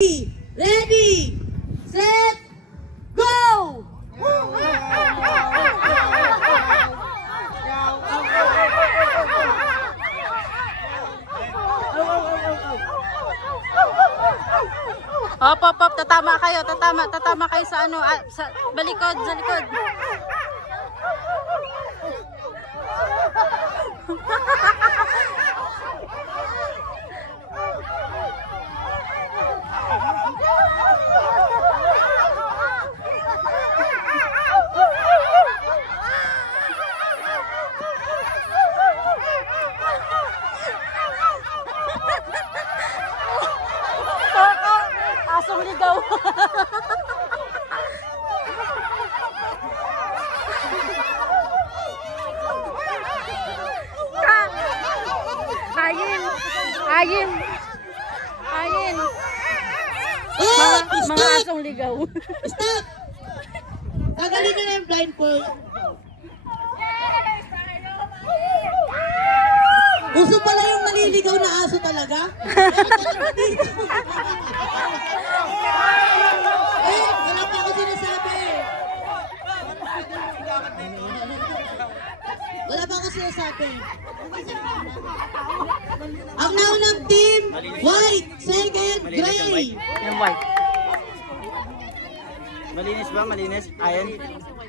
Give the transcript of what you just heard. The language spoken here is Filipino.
Ready, set, go! Hop, hop, hop, tatama kayo sa ano, sa balikod, sa likod. Asong ligaw. Hayin. Hayin. Hayin. Mga asong ligaw. Stop! Tagalin na yung blindfold. Uso pala yung naliligaw na aso talaga. Wala pa ako sinasabi. Wala pa ako sinasabi. Ang naunang team, white, second, gray. Yung white. Malinis ba? Malinis? Ayan.